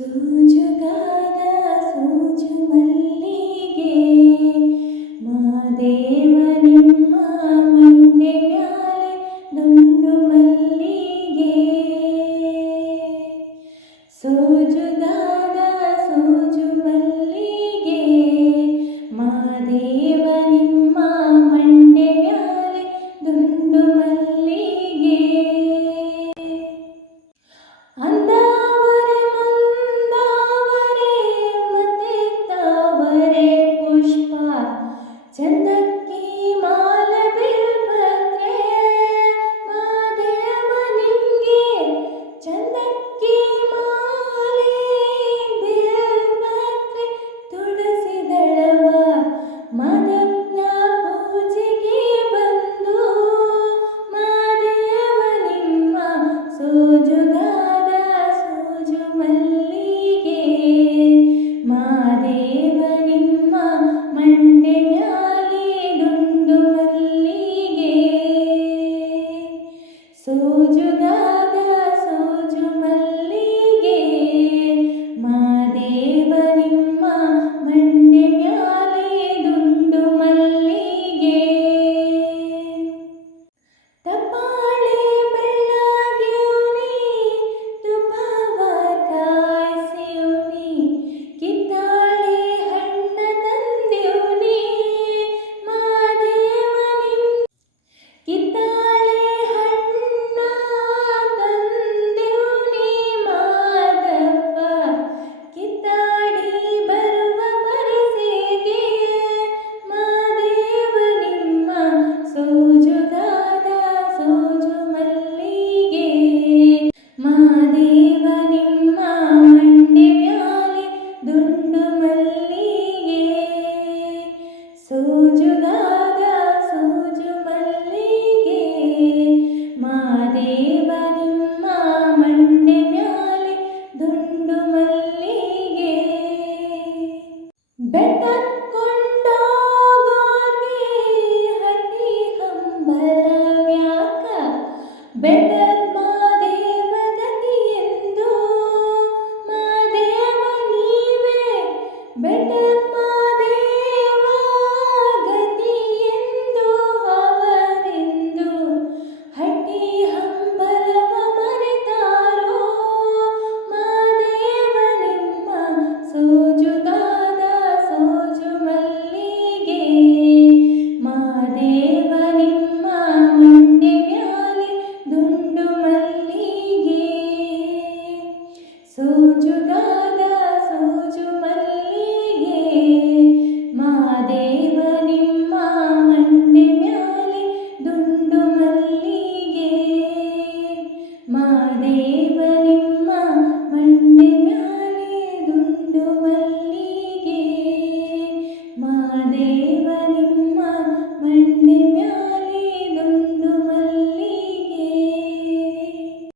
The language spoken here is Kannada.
ಸೂಜುಗಾದ ಸೂಜು ಮಲ್ಲಿಗೆ जुदाना ಬೆಟ್ಟಕೊಂಡೋಗೋರ್ಗೆ ಹಟ್ಟಿ ಹಂಬಲವ್ಯಾಕ ಬೆಟ್ಟದ